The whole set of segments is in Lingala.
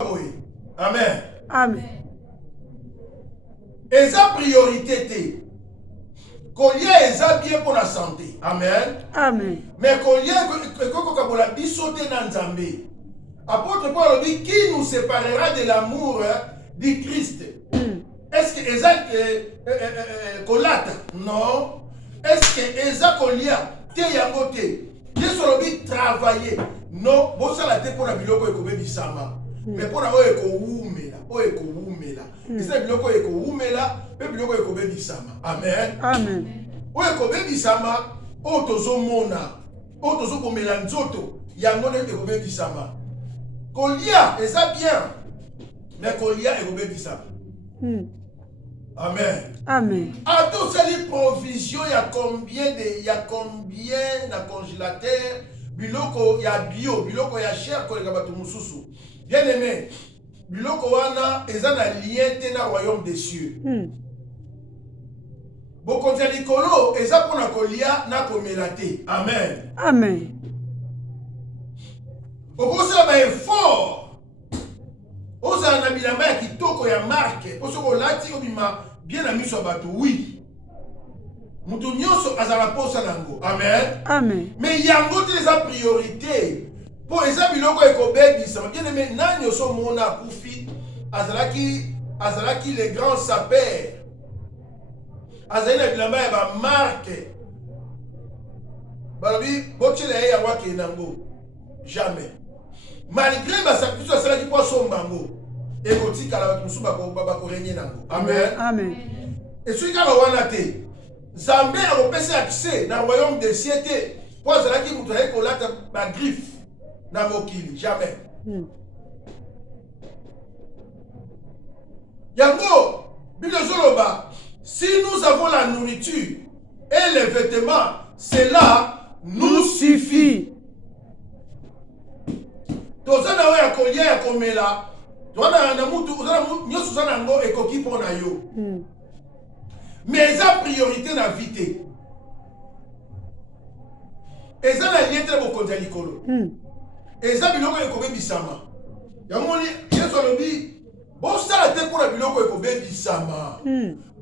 Oui. Amen. Amen. Et sa priorité, kolia eza bien pour la santé. Amen. Amen. Mais kolia kokokabola bisote na nzambe. Apôtre Paul dit qui nous séparera de l'amour du Christ. Est-ce que eza kolata? Non. Est-ce que eza kolia te yango te? Yesu lobi travailler. Non, bon ça la te pour la biloko ekobebisama. Mais pour la oyo ekowumela, oyo ekowumela. Eza biloko ekowumela, pe biloko ekobebisama. Amen. Amen. Oyo ekobebisama, oyo tozomona, oyo tozokomela nzoto, yango nde ekobebisama. Kolia eza bien, mais kolia ekobebisama. Amen. Amen. A tous ces provisions, il y a combien de congélateurs, biloko ya bio, biloko ya cher ko leka bato mususu. Bien aimé, biloko wana eza na lien te na royaume des cieux. Bokonzi ya likolo eza pona kolia na komela te. Amen. Amen. Okosala ba effort. Ozala na bilamba ya kitoko ya marque, osoko lati obima bien na miso bato, oui. Mutu nyonso azala posa nango. Amen. Amen. Mais yango te eza priorité. Po eza biloko ekobebisa. Bien aimé, nani oso mona akufi azalaki le grand sapeur. Azali na bilamba ya ba marque. Balobi bokele ya wake nango. Jamais. Malgré ma sacrifice asalaki po sombango. Ekotika la bato musu bakorenye nango. Amen. Amen. Et celui qui a wana Zambé a repêché accès dans le royaume des cieux. Pour cela qui vous avez la griffe dans mokili. Jamais. Yango, Bilozoloba, si nous avons la nourriture et les vêtements, cela nous suffit. Tozana oya kolia ya komela. Tozana na mutu, tozana nyosu sana ngo ekoki pona yo. Mais eza priorité na vie te. Eza na lien te na bokonzi ya likolo. Eza biloko ekobebisama. Yamoni Yesu alobi bosala te mpona biloko ekobebisama.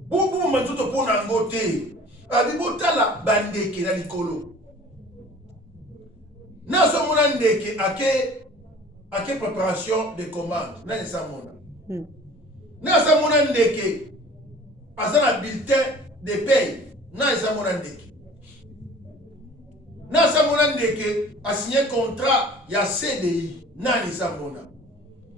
Bobuma nzoto mpona yango te. Abi botala bandeke na likolo. Nazomona ndeke ake préparation de commande. Nani ezamona. Nazomona ndeke azana bulletin de paye. Na ezamona ndeke. Na ezamona ndeke a signé contrat ya CDI. Na ezamona.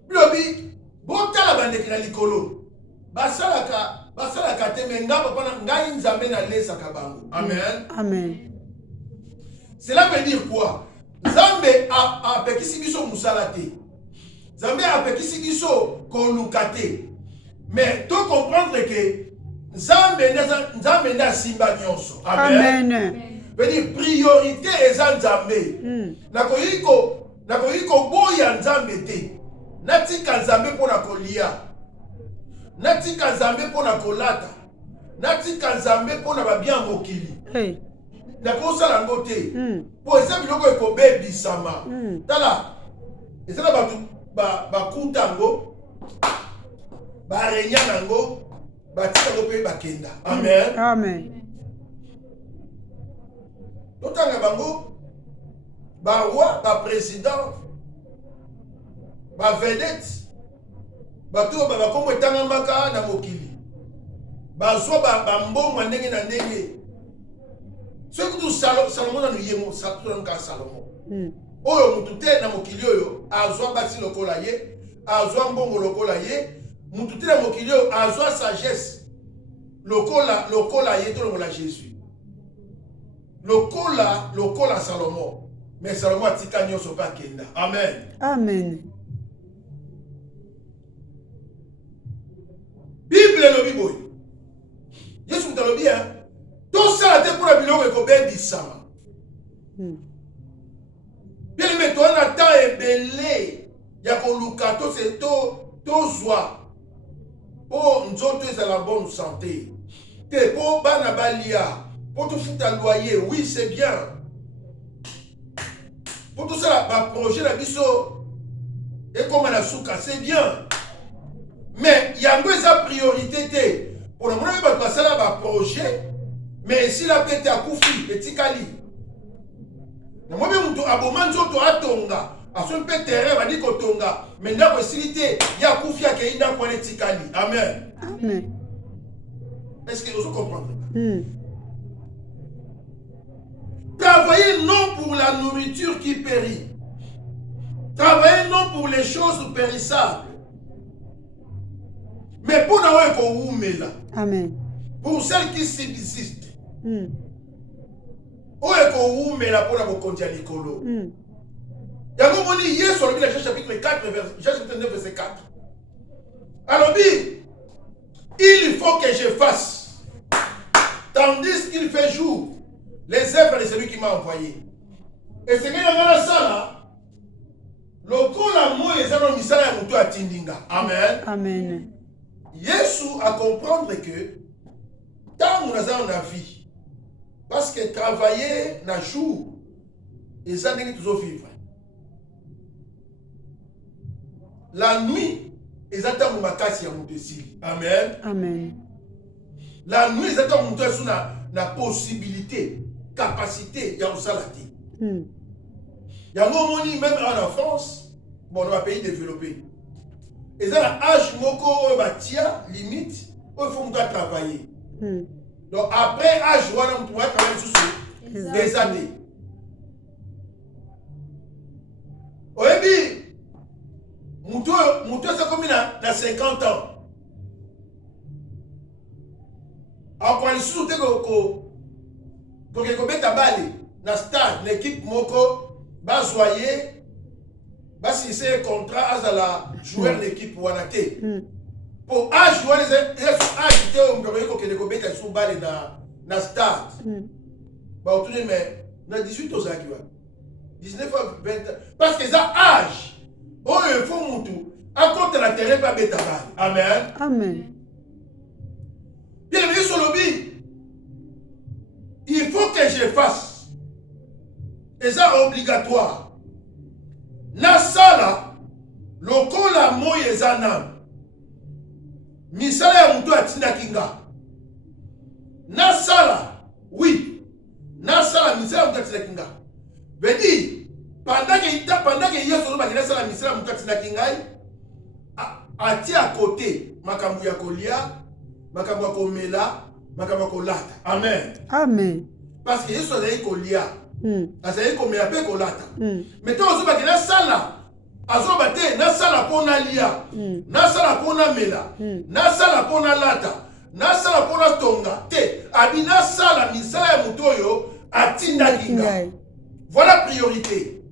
Bilobi botala bandeke na likolo. Basalaka te me nga papa ngai nzambe na lesaka bango. Amen. Amen. Cela veut dire quoi? Nzambe a pekisi biso musala te. Nzambe a pekisi biso koluka te. Mais to comprendre que Nzambe na simba nyonso. Amen. Veut dire priorité eza Nzambe. Nakoyi ko boya Nzambe te. Natika Nzambe pona kolia. Natika Nzambe pona kolata. Natika Nzambe pona babia mokili. Nakosala ngo te. Po eza biloko ekobebisama. Tala. Eza na batu bakuta ngo. Barenya nango. Batika ngo pe bakenda. Amen. Amen. Totanga bango. Ba roi, ba président. Ba vedette. Bato bakomo etanga maka na mokili. Bazwa ba mbongo ndenge na ndenge. Soki tu Salomon na yemo, Salomon ka Salomon. Oyo mutu te na mokili oyo azwa basi lokola ye, azwa mbongo lokola ye, mutu te na mokili oyo azwa sagesse. Lokola ye to lokola Jésus. Lokola Salomon. Mais Salomon atika nyonso pa kenda. Amen. Amen. Bible lobi boy. Yesu mtalobi hein. Tout ça te pour la biloko ekobebisama. Bien aimé, toi na temps ebele ya koluka to se to zwa. Po nzoto ezala bonne santé. Te po bana balia, po to futa loyer, oui c'est bien. Po to ça ba projet na biso Et comme la souka, c'est bien. Mais il y a une priorité. Pour le moment, il va passer là un projet. Mais si la pète à Koufi, et Tikali. Moi, je suis à Tonga. À son peu terrain, on va dire que Tonga. Mais dans la possibilité, il y a Koufi qui est dans le Tikali. Amen. Amen. Est-ce que vous comprenez? Travaillez non pour la nourriture qui périt. Travaillez non pour les choses périssables. Mais pour nous, Amen. pour celles qui subsistent. Où est-ce que vous mettez pour la conduire à l'écolo? Il y a un moment hier sur le Jean chapitre 4, chapitre 9, verset 4. Alors, il faut que je fasse, tandis qu'il fait jour, les œuvres de celui qui m'a envoyé. Et c'est que dans ça là, le coup la mot est dans le misala ya mutu atindinga. Amen. Amen. Yesu a comprendre que tant nous avons la vie, parce que travailler na jour, et ça n'est toujours vivre. La nuit, ils attendent ma casse à mon désir. Amen. Amen. La nuit, ils attendent la possibilité, capacité, il y a un salati. Il y a un moment, même en France, bon, dans un pays développé, ils ont l'âge moko batia limite, où il faut travailler. Donc après âge, on doit travailler sur des années. Oyebi, Moutou c'est comme dans 50 ans. Encore une chose, pour que vous mettez dans stade, l'équipe moko, basoyer, si c'est un contrat, à la jouer l'équipe Wanate. Pour âge, les âges, on peut que les gobelins sont balés dans le stade. Bah, mais dans 18 ans, 19 à 20 ans. Parce que ça âge, il faut moutou. À côté de la terre, pas bêta. Amen. Amen. Bien, mais sur le lobby, il faut que je fasse. Et ça, obligatoire. Nasala, lokola moye zanam. Misala ya mutu atina kinga. Nasala, oui. Nasala, misala ya mutu atina kinga. Vedi, pendant que Yesu loba kina sala misala ya mutu atina kinga, ati à côté, makambu ya kolia, makambu ya komela, makambu ya kolata. Amen. Amen. Parce que Yesu azali kolia. Azali komela pe kolata. Mais toi aussi bakina sala. Azoba te na sala pona lia, na sala pona mela, na sala pona lata, na sala pona tonga te, abi na sala misala ya mutoyo atinda kinga. Voilà priorité.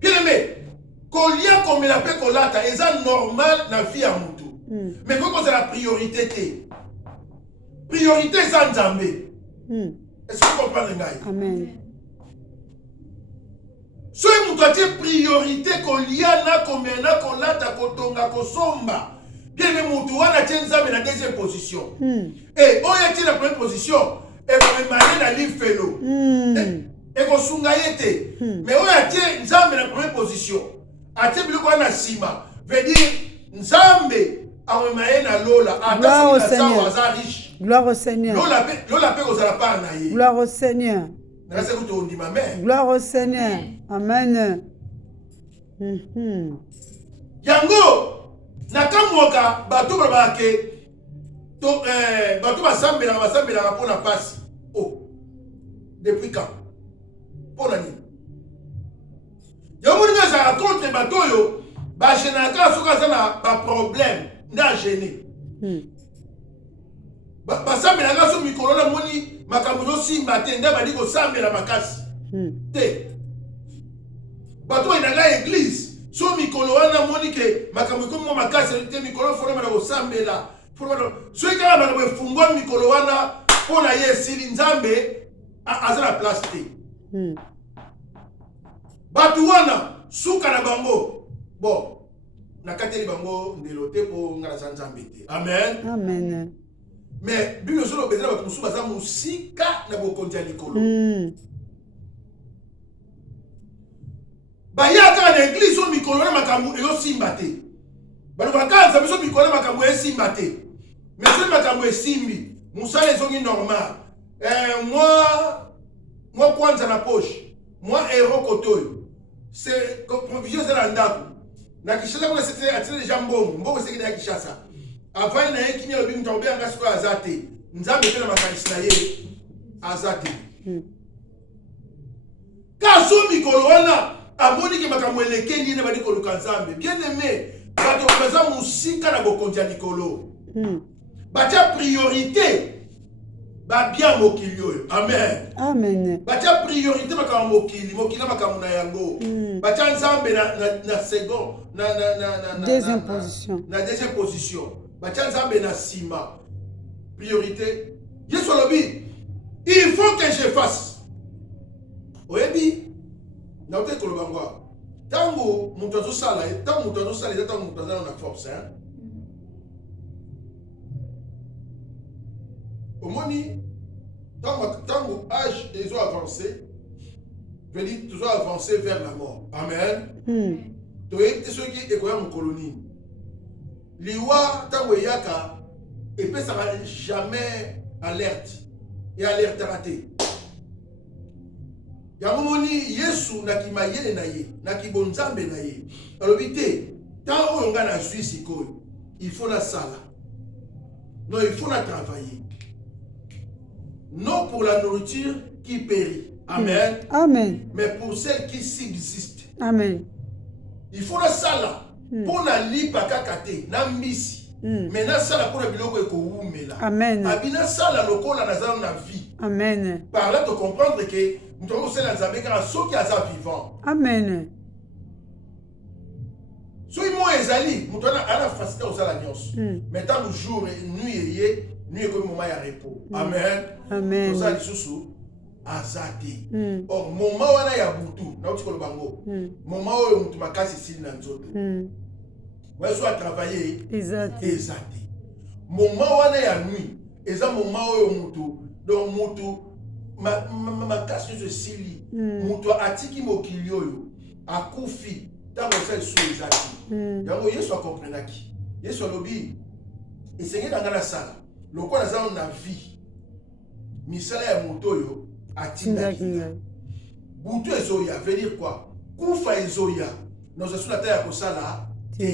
Bien aimé, kolia komela pe kolata eza normal na vie ya mutu. Mais quand c'est la priorité te. Priorité eza nzambe. Est-ce que vous comprenez ngai? Amen. Soki mutu atie priorité kolia na komena kolata kotonga kosomba bien me mutu wana atie nzambe na deuxième position et oyo atie na première position ekomemane na lifelo ekosunga ye te mais oyo atie nzambe na première position atie biloko wana na nsima veut dire nzambe akomemaye na lola ata soki na sawa aza riche. Gloire au Seigneur. Lola pe kozala pa na ye. Gloire au Seigneur. Gloire au Seigneur. Amen. Yango, nakamwaka bato babake to bato basambela pona passe. Oh. Depuis quand? Pona ni. Yango nga za contre bato yo ba général soka za na ba problème nda gêné. Basambela nga so mikolo na moni makambo yo simba te nda badi ko sambela makasi. Te. Bato inanga église so mikolo wana moni ke makambo ko mo makasi te mikolo fona na ko sambela. So ikala ba ko fungwa mikolo wana pona ye sili nzambe azala place te. Bato wana suka na bango. Bon, nakateli bango ndelo te po ngala za nzambe te. Amen. Amen. Mais Bible solo bezela bato musuba za musika na bokonzi ya likolo. bayaka na église so mikolo na makambo ezo simba te. Baloba so mikolo na makambo esimba te. Mais so makambo esimbi, musala ezongi normal. Moi kwanza na poche. Moi héros kotoyo. C'est provision za ndako. Na Kishasa kuna c'était atile déjà mbongo c'est que Kishasa. Avant na yeki nyo bi mtobe anga siko azate. Nzambe tena makanisi na ye azate. Ka so mikolo wana amoni ke makambo elekeni ne badi koluka Nzambe. Bien aimé, bato pesa musika na bokonja likolo. Batia priorité. Ba bien mokili oyo. Amen. Amen. Batia priorité makambo mokili na makambo na yango. Batia Nzambe na second deuxième position. Na deuxième position. Batia Nzambe na sima. Priorité. Yesu lobi. Il faut que je fasse. Oyebi. Na ote kolobangwa. Tango mutazo sala, tango mutazo na force hein. Au moni, tant âge ils ont avancé, veut dire toujours avancé vers la mort. Amen. Tu es ceux qui est en colonie. Liwa tant yaka et peut ça jamais alerte et alerte raté. Ya moni Yesu na kimayele na ye, na kibonzambe na ye. Alobité tant on na Suisse il faut la sala. Non, il faut la travailler. Non pour la nourriture qui périt. Amen. Amen. Mais pour celle qui subsiste. Amen. Il faut la sala. Pour la lipa kakate, na misi. Mais na sala pour la biloko eko umela. Amen. Abina sala lokola na zala na vie. Amen. Par là de comprendre que nous devons se lancer car ceux qui sont vivants. Amen. So imo ezali, mutona ana facilité aux alliances. Mais tant le jour et nuit nuit comme moment ya repos. Amen. Amen. Pour ça les sous azati. Or moment wana ya butu, na utikolo bango. Moment oyo mutu makasi sili na nzoto. Ouais soit travailler ezati. Moment wana ya nuit, eza moment oyo mutu, donc mutu makasi je sili. Mutu atiki mokili oyo akufi. Tant que ça sous ezati. Yango Yesu akomprenaki. Yesu alobi esenge na ngana sala. Lokola za na vie. Misala ya motoyo atindaki. Butu ezoya veut dire quoi? Kufa ezoya. Nous sommes la terre ko sala te.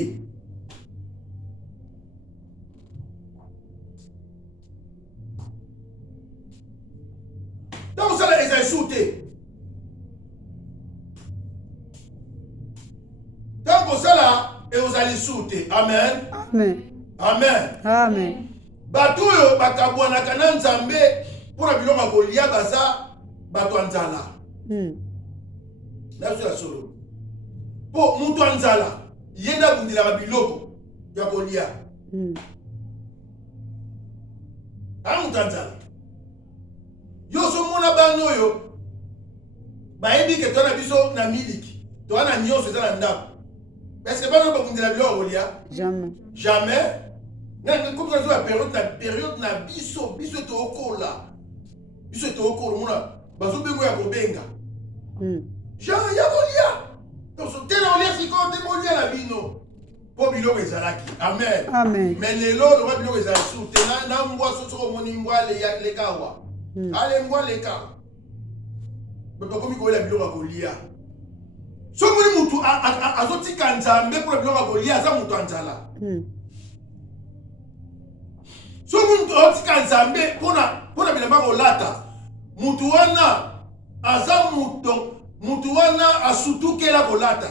Donc ça les a sauté. Donc ça là et vous allez sauter. Amen. Amen. Amen. Amen. Bato yo bakabwana kana Nzambe pour la biloko kolia baza bato nzala. Na sura solo. Po mutu nzala yenda bundila biloko ya kolia. Mutu nzala. Yo so mona bano yo bayebi ke tona biso na miliki. To ana nyonso za ndako. Est-ce que bano bundila biloko kolia? Jamais. Jamais. Comme ça, la période na biso to okola. Biso to okola mona bazo bengo ya kobenga. Jean ya kolia. Donc tena olia siko te molia na bino. Po biloko ezalaki. Amen. Amen. Mais lelo le biloko ezalaki tena na mbwa soso moni mbwa le ya le kawa. Ale mbwa le kawa. Baba komi ko la biloko kolia. So moni mutu azotika Nzambe pour biloko kolia za mutu anzala. So muntu otika Nzambe pona bilamba kolata mutu wana aza mutu wana asutukela kolata.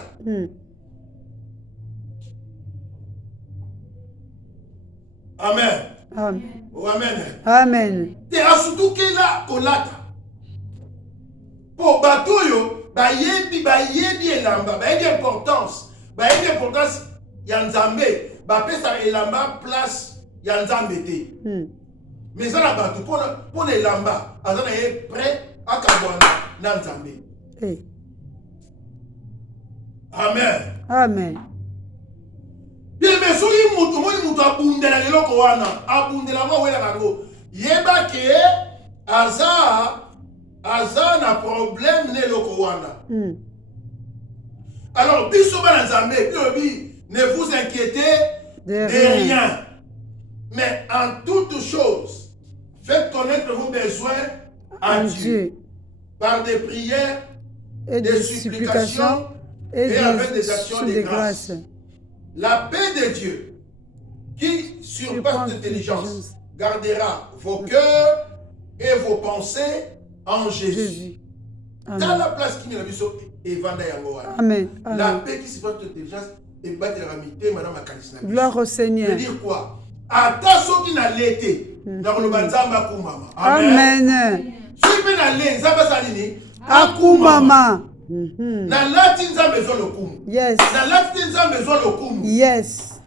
Amen. Amen. Oh, amen. Amen. Te asutukela kolata. Po batoyo bayebi elamba bayebi importance ya Nzambe bapesa elamba place ya Nzambe te. Mais ça na bato pour les lamba azana ye prêt akabwana na Nzambe. Amen. Amen. Bien mais soki mutu abundela leloko wana abundela ngo wela kango yeba ke aza na problème ne loko wana. Alors, biso bana nzambe, ne vous inquiétez de rien. Mais en toutes choses, faites connaître vos besoins à Dieu. Par des prières, et des supplications et avec des actions de grâce. La paix de Dieu, qui surpasse l'intelligence, gardera vos cœurs et vos pensées en Jésus. Dans la place qui nous a et Vanda Yangoa. Amen. La paix qui surpasse l'intelligence et battre la ramité, madame Akalisna. Gloire au Seigneur. Je veux dire quoi? Attention qui n'a l'été. Dans le Banzamba Kumama. Amen. Si vous n'allez, Zamba Salini, Akumama. Na lati nzambe zo lokumu. Yes. Na lati nzambe zo lokumu. Yes.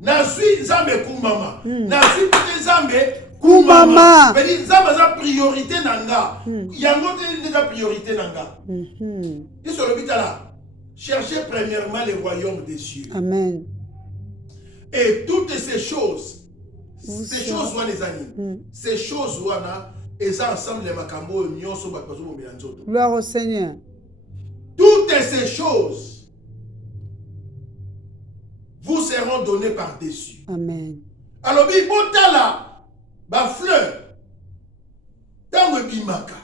Na suis nzambe kumama. Na suis pete nzambe kumama. Veut nzambe za priorité nanga. Yango te déjà priorité nanga. Et sur le bitala, cherchez premièrement le royaume des cieux. Amen. Et toutes ces choses ouana les amis. Ces choses ouana et ça ensemble les makambo nyonso bakozo bomela nzoto. Gloire au Seigneur. Toutes ces choses vous seront données par-dessus. Amen. Alors bi botala ba fleur tango bimaka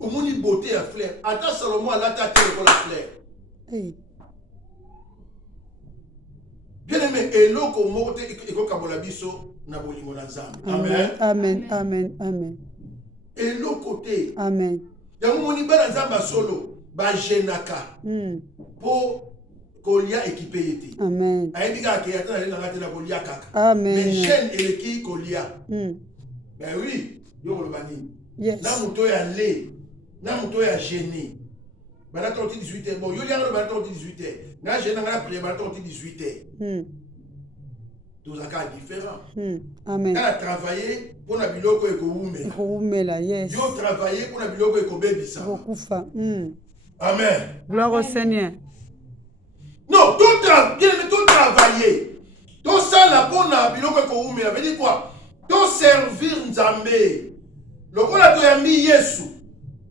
omoni beauté ya fleur ata Salomon alata te ko la fleur. Hey. Bien aimé eloko moko te ekokabola biso na bolingo na Nzambe. Amen. Amen. Amen. Amen. Et l'autre côté, Amen. yango moni bana nzamba solo ba jenaka pour kolia équipé yete. Amen. Aibika ke atana na ngate na kolia kaka. Amen. Mais chaîne eleki kolia. Ben oui, yo lo bani. Yes. Na muto ya lé, na muto ya gêné. Bana tonti 18h. Bon, yo liango bana tonti 18h. Na gêné na prière bana tonti 18h. Tous les cas différents. Amen. Elle a travaillé pour la biloko et koumela. Yes. Yo travaillé pour la biloko et kobebisa. Bokufa. Amen. Gloire au Seigneur. Non, tout travailler. Tout ça là pour la biloko et koumela. Veut dire quoi? Tout servir Nzambe. Le ko la to yambi Yesu.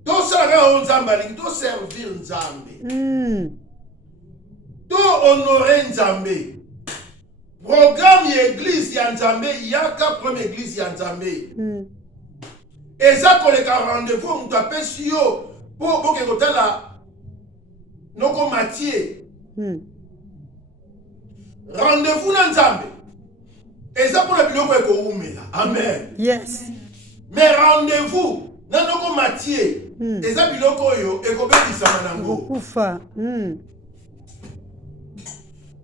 Tout ça là on Nzambali, tout servir Nzambe. Tout honorer Nzambe. Programme l'église Yanzambe, il y a qu'à première église Yanzambe. Et ça, quand les rendez-vous, on t'appelle sur yo pour que tu là, nous Mathieu. Rendez-vous dans Nzambe. Et ça pour le biloko eko umela. Amen. Yes. Mais rendez-vous dans nous Mathieu. Et ça biloko yo eko bebisa manango. Bokufa.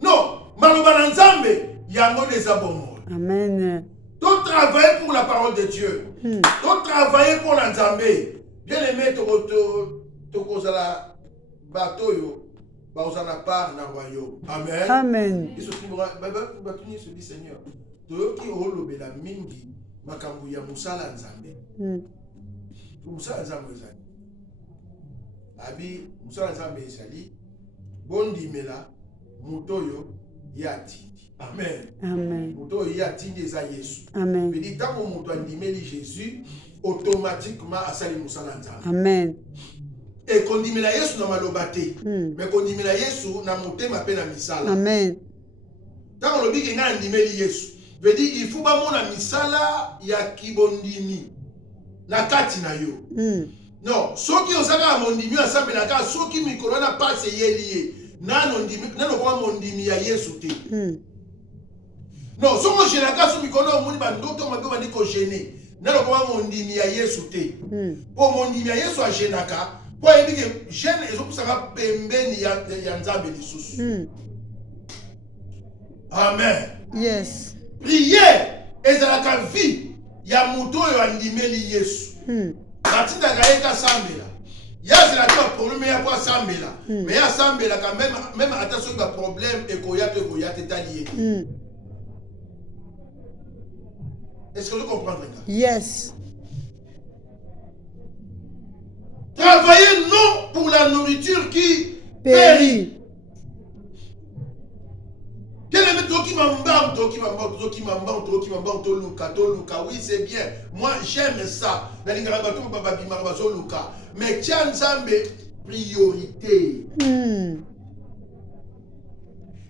Non. Maloba Nzambe, yango des abomos. Amen. Tout travailler pour la parole de Dieu. Tout travailler pour Nzambe. Bien aimé, to kozala bateau yo, ba ozana part na royaume. Amen. Amen. Iso tibora baba batuni se dit Seigneur. To ki olobela mingi makambu ya musala Nzambe. Musala Nzambe ezali. Abi musala Nzambe ezali. Bondi mela mutoyo yati. Amen. Amen. Muto yati ndeza Yesu. Amen. Mais dit tant que muto andimeli Jésus, automatiquement asali musala Nzambe. Amen. Et qu'on dit la Yesu na malobate. Mais qu'on dit la Yesu na motema pe na misala. Amen. Tant que le bigi nga andimeli Yesu, veut dire il faut ba mona misala ya kibondimi na kati na yo. Non, soki osaka mondimi asambe na ka soki mikolo na passe yelié. Nano kwa mondimi ya Yesu te. Non, soko gêné ka so mikolo moni ba ndoto mabe ba ndiko gêné. Nano kwa mondimi ya Yesu te. Po mondimi ya Yesu a gênaka, po ebike gêne ezokusaka pembeni ya Nzambe lisusu. Amen. Yes. Prière ezalaka vie ya muto yo andimeli Yesu. Katinda gaeka sambela. Il y a un problème pour Sambela. Mais il y a Sambela quand même attention à problème et Koyate lié. Est-ce que vous comprenez? Yes. Travaillez non pour la nourriture qui périt. Oui, c'est bien. Moi, j'aime ça. Mais tiens, Nzambe, priorité.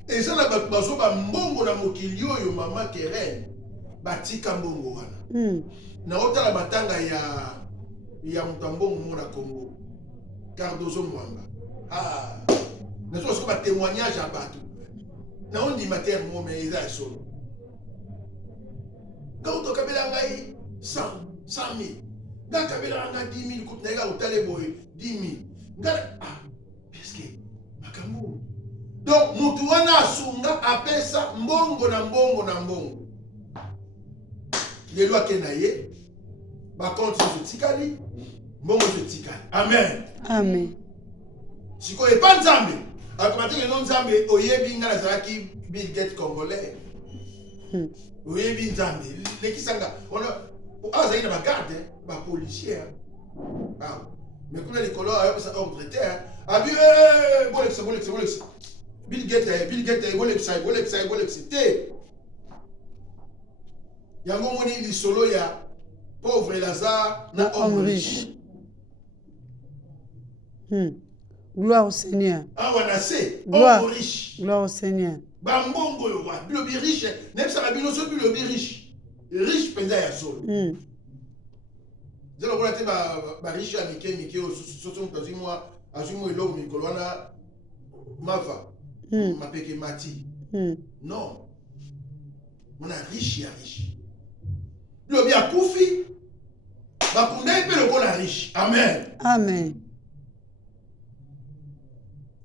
Et ça, la baso ba mbongo na mokili oyo mama Keren batika mbongo wana. Na ota la batanga ya mutambongo mona Congo. Cardozo Mwamba. Ah. Na so ba témoignage à bato. Na on dit mater mo mais eza solo. Quand on kabela ngai 100 000. Nga kabela nga 10 000 coupe na ga otale boy 10 000. Nga qu'est-ce que makambo. Donc, mutuwana asunga apesa mbongo na mbongo na mbongo. Lelo akenaye ba compte se tikali mbongo se tikali. Amen. Amen. Siko e pas nzambe. Akomati non nzambe oyebi nga na zaki Bill Gates congolais. Oyebi nzambe. Lekisanga on a zaina ba garde ba policier. Ah. Mais kuna likolo ayo sa ordre terre. Abi bolex. Bill Gates bolex te. Yango moni li solo ya pauvre Lazare na homme riche. Gloire au Seigneur. Ah wana se homme riche. Gloire au Seigneur. Ba mbongo yo wa bilobi riche, nem sa bino so bilobi riche. Riche penza ya solo. Zelo bona te ba riche ya mike so mutazi moi azimo ilo mikolo wana mava. Mapeke mati. Non. On a riche ya riche. Bilobi ya kufi ba kundai pe loko la riche. Amen. Amen.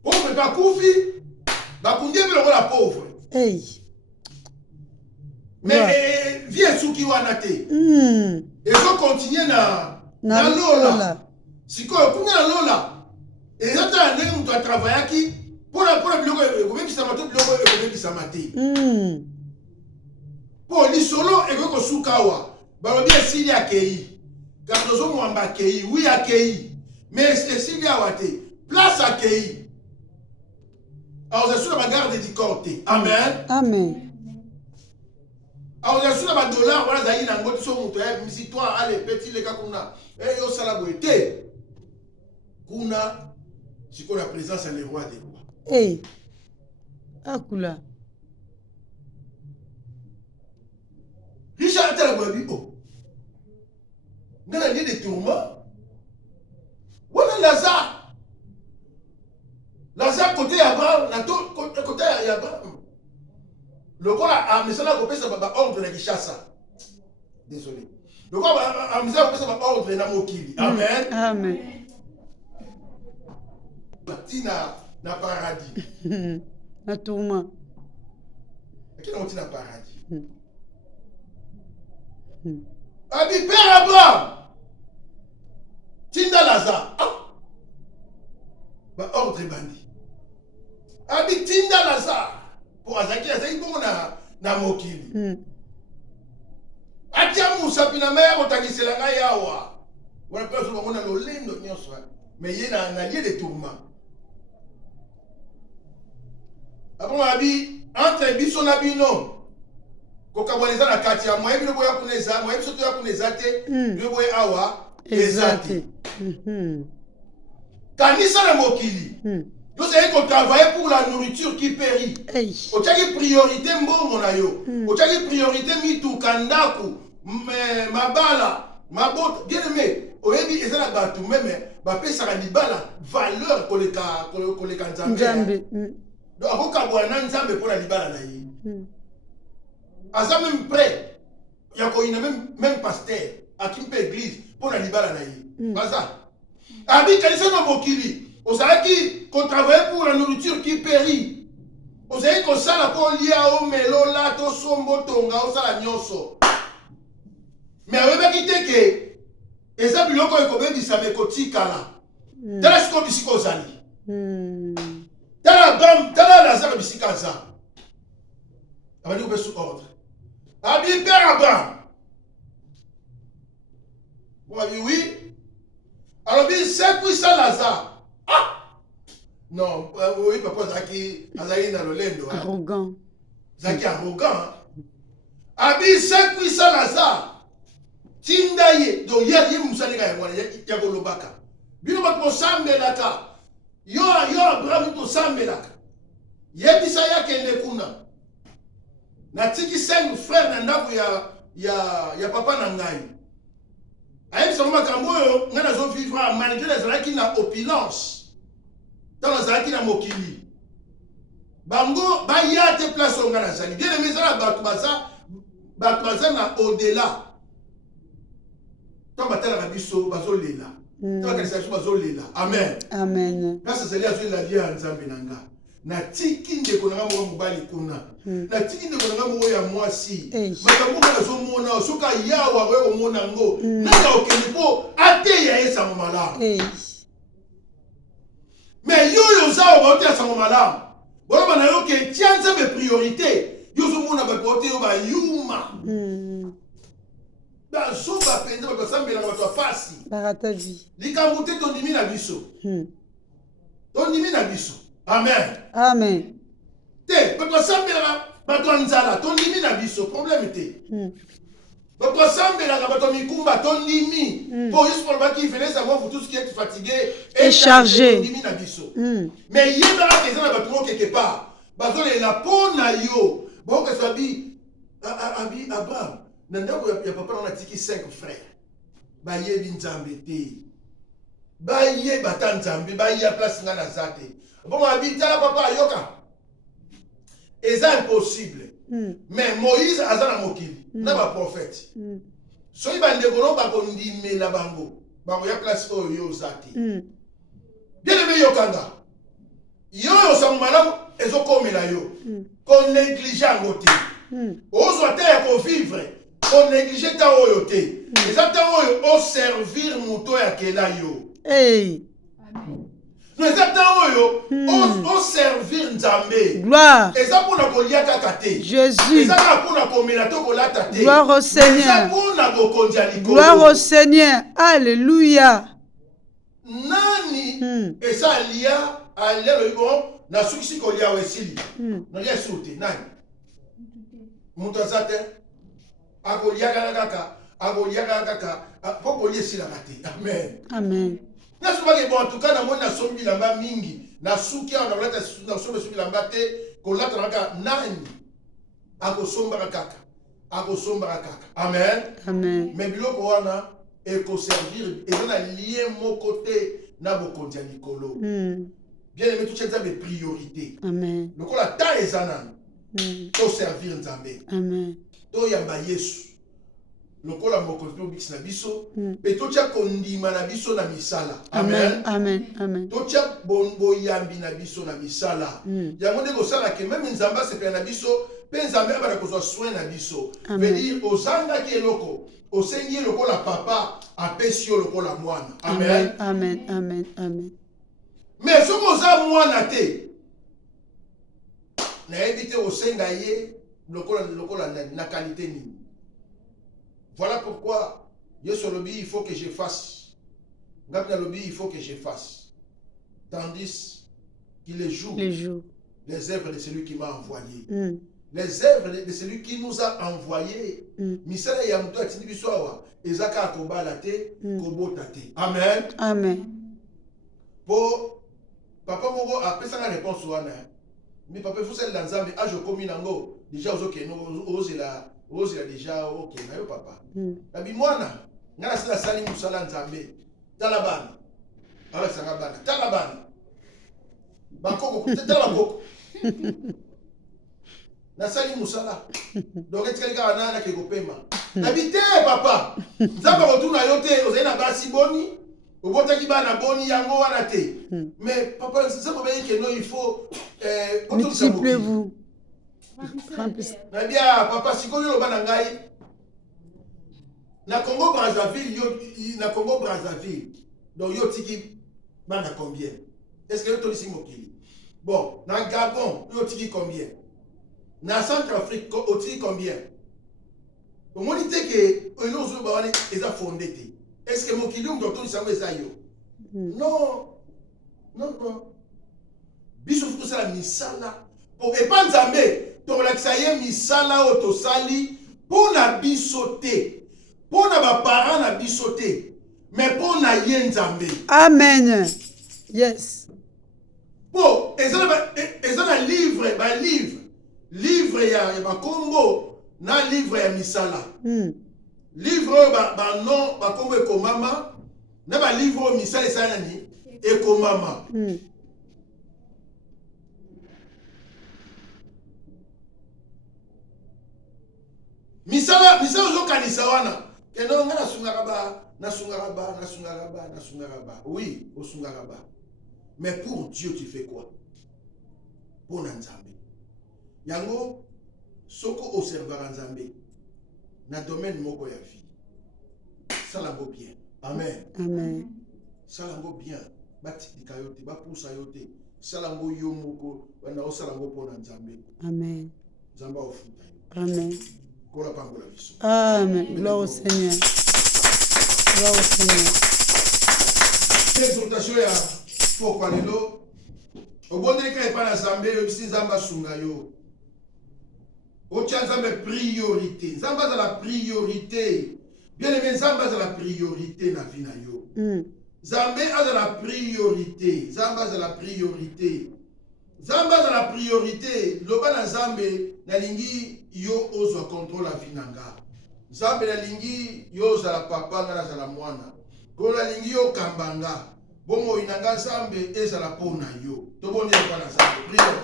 Pauvre ba kufi ba kundai pe loko la pauvre. Hey. Mais viens souki wana te. Et faut continuer na lola. Siko kunya na lola. Et yata ndenge mtu travailler pour biloko ekobebisa mato biloko ekobebisa mate. Pour li solo ekoko sukawa. Balobi esili akei. Cardozo Mwamba akei, oui akei. Mais esili awate. Place akei. Alors je suis dans ma garde du côté. Amen. Amen. Alors je suis dans ma dollar voilà zayi na ngoti so muto ya misi toi allez petit les gars kuna. Eh yo sala boete. Kuna siko la présence à le roi des rois. Hey. Akula. Richard était la babi. Oh. Dans la vie des tourments. Voilà Lazare. Lazare côté Abraham. Côté Abraham. Le quoi a mis ça là pour ça va ordre de Kishasa. Désolé. Le quoi a mis ça pour ça va ordre de Mokili. Amen. Amen. Tina na paradis. Na tourment. Qui n'a pas paradis? Abi père Abraham. Tinda Lazare. Ba ordre bandi. Abi Tinda Lazare. Pour Azaki bongo na mokili. Atia Musa pina mère otangisela ngai yawa. Wana pe so mona lolendo nyonso. Mais il y a un allié de tourments. Après, abi entre biso na bino. Kokaboneza na kati ya moyebi lobo ya kuneza, moyebi soto ya kuneza te, lobo ya awa ezate. Kanisa na mokili. Yo c'est qu'on travaille pour la nourriture qui périt. O tchaki priorité mbongo na yo. O tchaki priorité mitu kandaku, mabala, mabot, bien aimé. Oyebi ezala batu meme ba pesa ka libala valeur koleka nzambe. Donc akoka bwana nzambe pour la libala na yi. Asa même prêt. Yako ina même pasteur akimpe église pour la libala na yi. Baza. Abi kanisa na mokili. Osaki qu'on travaille pour la nourriture qui périt. Osaki qu'on sala pour lia o melo la to sombo tonga osala nyonso. Mais avec qui que eza biloko ekobebisa mekotikala. Tala siko bisiko zali. Tala Lazare bisika za. Abali ko besu ordre. Abi père Abraham. Bon abi oui. Alors bien c'est puissant Lazare. Ah! Non, oui papa Zaki Azaï na lolendo. Arrogant. Zaki arrogant. Abi c'est puissant Lazare. Tindaye do yali musalika ya wana ya kolobaka bino ba ko sambelaka Yo Abraham to sambelaka. Yebisa ya kende kuna. Na tiki 5 frères na ndako ya papa na ngai. Ayebisa makambo oyo nga nazo vivre malgré ezalaki na opulence. Dans ezalaki na mokili. Bango baya te place onga na zali. Bien aimé ezala bato baza na au-delà. Tant batala biso bazolela. Tant kanisa biso bazolela. Amen. Amen. Grâce à la vie ya Nzambe nanga. Na tiki ndeko nanga moko mobali kuna. Na tiki ndeko nanga moko ya mwasi. Makambo nazomona soka yawa we omona ngo. Nanga okende po ate ya esa momala. Mais yo za o ba sango malamu. Bolo bana yo ke tia Nzambe priorité. Yo zo mona ba kote yo ba yuma. Ba so ba pende ba sambela ba to fasi. Barata vie. Likamute to ndimi na biso. To ndimi na biso. Amen. Amen. Te, ba to sambela ba to nzala to ndimi na biso problème te. Ba to sambela ba to mikumba to ndimi. Pour juste pour ba qui fait savoir pour tout ce qui est fatigué et chargé. Ndimi na biso. Mais yeba ka ezana ba to quelque part. Ba zo le la pona yo. Bon que ça bi Abraham. Nandako ya papa na tiki 5 frères. Ba yebi Nzambe te. Ba ye bata Nzambe, ba ye place nga na zate. Bon habita la papa yoka. Eza impossible. Mais Moïse azana mokili, na ba prophète. So iba ndeko ba kondimela bango. Bango ya place oyo zate. Bien aimé yokanga. Yo sangmala ezokomela yo. Kon négligeant ngote. Ozo te ya vivre. On néglige ta oyote. Les acteurs oyo servir muto ya kela yo. Hey. Nous acteurs oyo servir Nzambe. Gloire. Eza pona kolia kakate. Jésus. Eza pona komela to kolata te. Gloire au Seigneur. Eza pona bokondia likolo. Gloire au Seigneur. Alléluia. Nani esa lia alelo bon na sukisi kolia wesili. Na lia sute nani. Muto azate. Agoliaga kaka, poko liesi la kate. Amen. Amen. Na souvent que bon en tout cas na mona sombi lamba mingi, na suki on a na sombi lamba te ko lata naka nani. Ako somba kaka. Amen. Amen. Mais biloko wana eko servir et on a lié mon côté na bokondia likolo. Bien aimé tout ça des priorités. Amen. Donc la ta ezana. To servir Nzambe. Amen. To yamba Yesu lokola mokonzi to bikisi na biso pe to tia kondima na biso na misala. Amen. Amen. Amen. To tia bongo yambi na biso na misala. Yango nde kosala ke même Nzambe asepela na biso pe Nzambe abana kozwa soin na biso. Veut dire ozangaki eloko osengi lokola papa apesi yo lokola mwana. Amen. Amen. Amen. Amen. Mais soki oza mwana te nayebi te osenga ye lokola na qualité nini. Voilà pourquoi Yesu lobi il faut que je fasse. Ngapna lobi il faut que je fasse. Tandis qu'il les joue les œuvres de celui qui m'a envoyé. Les œuvres de celui qui nous a envoyé. Misala ya muto atindi biso awa ezaka akobala te kobota te. Amen. Amen. Po papa moko apesa na réponse wana. Mais papa vous êtes dans Nzambe a je komi nango déjà ozela déjà OK na yo papa. Na bi mwana ngana sala sali musala Nzambe. Tala bana. Ala sanga bana. Tala bana. Bakoko tala bakoko. Na sali musala. Donc est-ce que gars na ke kopema. Na bi te papa. Nzambe rotuna yo te ozela basi boni. Obotaki bana boni yango wana te. Mais papa ça veut dire que non il faut multipliez-vous. Na bien papa sikoyo lo bana ngai. Na Congo Brazzaville. Donc yo tiki bana combien? Est-ce que yo toli mokili? Bon, na Gabon yo tiki combien? Na Centrafrique yo tiki combien? Donc on dit que nous zo ba wana eza fondé te. Est-ce que mokili on doit toli sango eza yo? Non. Biso futu sala misala. Pour pas Nzambe, to relaxa ye misala o to sali pour na biso te. Pour na ba parents na biso te. Mais pour na ye Nzambe. Amen. Yes. Po, ils ont un livre, livre ya Congo, na livre ya misala. Livre non Congo et Komama, na ba livre misala sanani et Komama. Misala zo kanisa wana. Keno nga na sungaraba. Oui, au sungaraba. Mais pour Dieu, tu fais quoi? Pour Nzambe. Yango, soko observer Nzambe. Na domaine moko ya vie. Salango bien. Amen. Amen. Salango bien. Bati dikayote, ba pousa yote. Salango yo moko, wana o salango pour Nzambe. Amen. Nzamba ofuta. Amen. Kola pangola biso. Amen. Gloire au Seigneur. Gloire au Seigneur. Exhortation ya pourquoi lelo obondeka epa na Nzambe obisi Nzamba sunga yo otia Nzambe priorité Nzamba za la priorité bien aimé Nzamba za la priorité na vie na yo Nzambe a la priorité Nzamba za la priorité Nzamba za la priorité loba na Nzambe na lingi yo ozwa contrôle la vie nanga Nzambe na lingi yo za la papa na za la mwana ko la lingi yo kambanga Bongo inanga Nzambe ezala pona yo. Tobonye kwa na Nzambe. Prière.